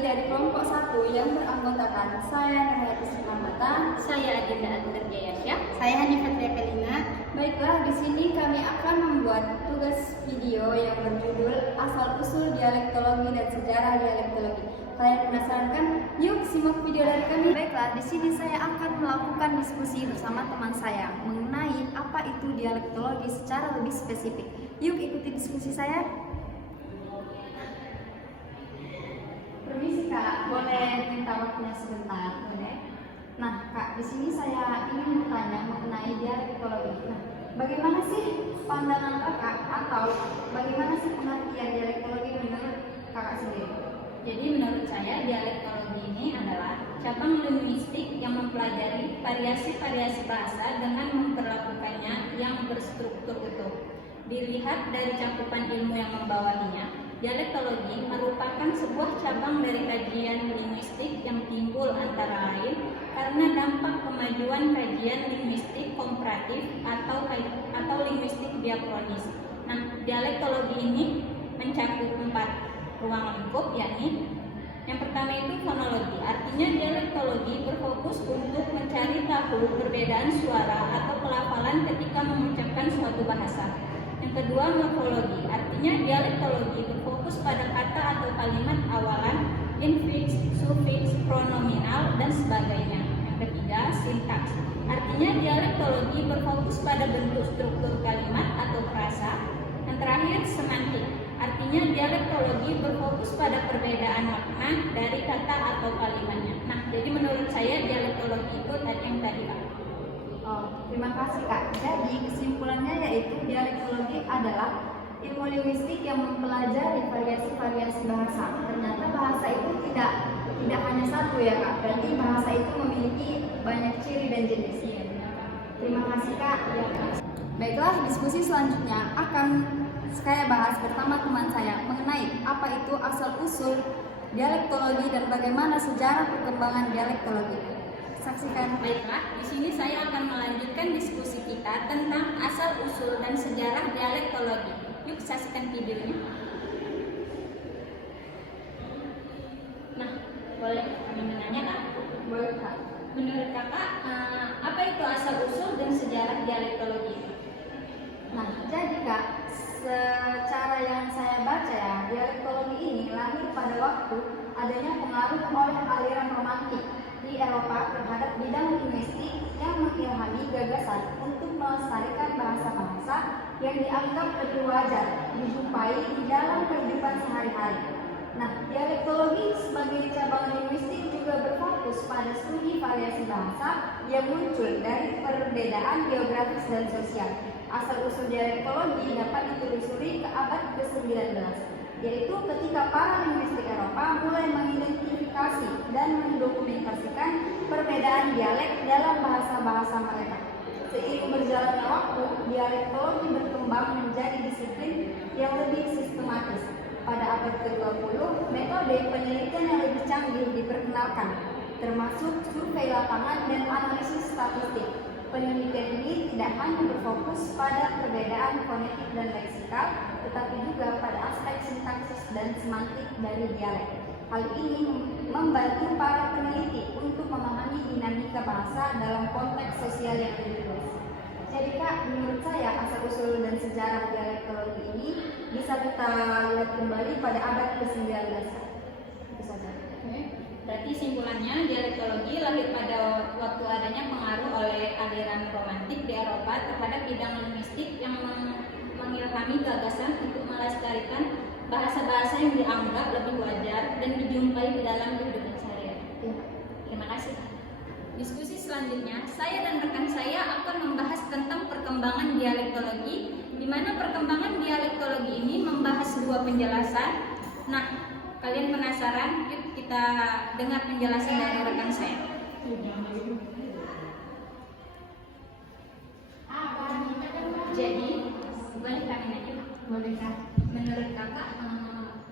dari kelompok 1 yang beranggotakan saya Nurhayati Sukamata, Saya Adinda Antarjayasya. Saya Hanifah Triapelina. Baiklah, di sini kami akan membuat tugas video yang berjudul Asal-usul Dialektologi dan Sejarah Dialektologi. Kalian penasaran kan? Yuk simak video dari kami. Baiklah, di sini saya akan melakukan diskusi bersama teman saya mengenai apa itu dialektologi secara lebih spesifik. Yuk ikuti diskusi saya. Permisi Kak, boleh minta waktunya sebentar, boleh? Nah Kak, di sini saya ingin bertanya mengenai dialektologi. Nah, bagaimana sih pandangan Kakak atau bagaimana sih pengertian dialektologi menurut Kakak sendiri? Jadi menurut saya dialektologi ini adalah cabang linguistik yang mempelajari variasi-variasi bahasa dengan memperlakukannya yang berstruktur utuh. Dilihat dari cakupan ilmu yang membawahinya, dialektologi merupakan sebuah cabang dari kajian linguistik yang timbul antara lain karena dampak kemajuan kajian linguistik komparatif atau linguistik diakronis. Nah, dialektologi ini mencakup 4 ruang lingkup, yakni yang pertama itu fonologi. Artinya dialektologi berfokus untuk mencari tahu perbedaan suara atau pelafalan ketika mengucapkan suatu bahasa. Yang kedua, morfologi. Artinya dialektologi berfokus pada kata atau kalimat awalan, infiks, sufiks, pronominal, dan sebagainya. Yang ketiga, sintaks. Artinya dialektologi berfokus pada bentuk struktur kalimat atau frasa. Yang terakhir, semantik. Artinya dialektologi berfokus pada perbedaan makna dari kata atau kalimatnya. Nah, jadi menurut saya dialektologi itu yang tadi Pak. Oh, terima kasih Kak. Jadi kesimpulannya yaitu dialektologi adalah ilmu linguistik yang mempelajari variasi-variasi bahasa. Ternyata bahasa itu tidak hanya satu ya Kak. Berarti bahasa itu memiliki banyak ciri dan jenis. Terima kasih Kak. Baiklah, diskusi selanjutnya akan saya bahas bersama teman saya mengenai apa itu asal-usul dialektologi dan bagaimana sejarah perkembangan dialektologi. Saksikan. Baiklah, di sini saya akan melanjutkan diskusi kita tentang asal-usul dan sejarah dialektologi. Yuk saksikan videonya. Nah, boleh kami menanya Kak? Boleh Kak. Menurut Kakak, apa itu asal-usul dan sejarah dialektologi? Nah, jadi Kak, secara yang saya baca ya, dialektologi ini lahir pada waktu adanya pengaruh oleh aliran romantik di Eropa terhadap bidang linguistik yang mengilhami gagasan untuk melestarikan bahasa-bahasa yang dianggap lebih wajar dijumpai di dalam kehidupan sehari-hari. Nah, dialektologi sebagai cabang linguistik juga berfokus pada studi variasi bahasa yang muncul dari perbedaan geografis dan sosial. Asal-usul dialektologi dapat ditelusuri ke abad ke-19, yaitu ketika para linguistik Eropa mulai mengidentifikasi dan mendokumentasikan perbedaan dialek dalam bahasa-bahasa mereka. Seiring berjalannya waktu, dialektologi berkembang menjadi disiplin yang lebih sistematis. Pada abad ke-20, metode penelitian yang lebih canggih diperkenalkan, termasuk survei lapangan dan analisis statistik. Penelitian ini tidak hanya berfokus pada perbedaan fonetik dan leksikal, tetapi juga pada aspek sintaksis dan semantik dari dialek. Hal ini membantu para peneliti untuk memahami dinamika bahasa dalam konteks sosial yang lebih luas. Jadi Kak, menurut saya asal-usul dan sejarah dialektologi ini bisa kita lihat kembali pada abad ke-19. Itu saja. Berarti simpulannya dialektologi lahir pada waktu adanya pengaruh oleh aliran romantik di Eropa terhadap bidang linguistik yang mengilhami gagasan untuk melestarikan bahasa-bahasa yang dianggap lebih wajar dan dijumpai di dalam kehidupan sehari-hari. Terima kasih. Diskusi selanjutnya, saya dan rekan saya akan membahas tentang perkembangan dialektologi, di mana perkembangan dialektologi ini membahas dua penjelasan. Nah, kalian penasaran? Yuk kita dengar penjelasan dari rekan saya. Jadi, boleh kami nanya? Boleh Kak. Menurut Kakak,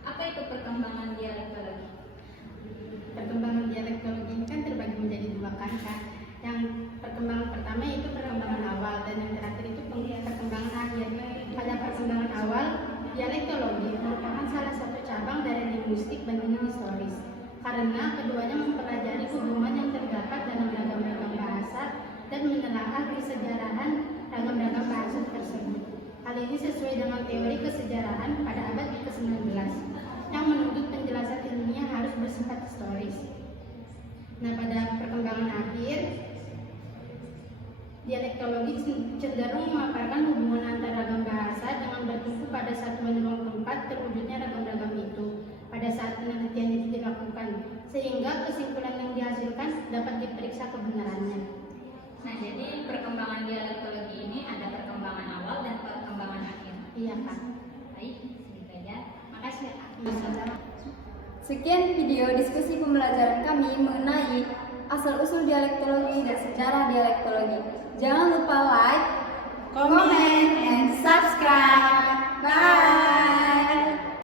apa itu perkembangan dialektologi? Perkembangan dialektologi ini kan terbagi menjadi dua kan Kak. Yang perkembangan pertama itu perkembangan awal dan yang terakhir itu perkembangan akhir. Pada perkembangan awal, dialektologi merupakan salah satu cabang dari linguistik bentuk historis. karena keduanya mempelajari hubungan yang terdapat dalam ragam-ragam bahasa dan menelaah kesejarahan ragam-ragam bahasa tersebut. Hal ini sesuai dengan teori kesejarahan pada abad ke-19 yang menuntut penjelasan ilmiah harus bersifat historis. Nah, pada perkembangan akhir, dialektologi cenderung memaparkan hubungan antar ragam bahasa dengan bertumpu pada satuan ruang tempat terwujudnya ragam-ragam itu pada saat penelitian itu dilakukan, sehingga kesimpulan yang dihasilkan dapat diperiksa kebenarannya. Nah, jadi perkembangan dialektologi ini ada perkembangan awal dan perkembangan akhir. Iya, Kak. Baik, segitu aja. Makasih ya, Kak. Sekian video diskusi pembelajaran kami mengenai asal-usul dialektologi dan sejarah dialektologi. Jangan lupa like, comment, and subscribe.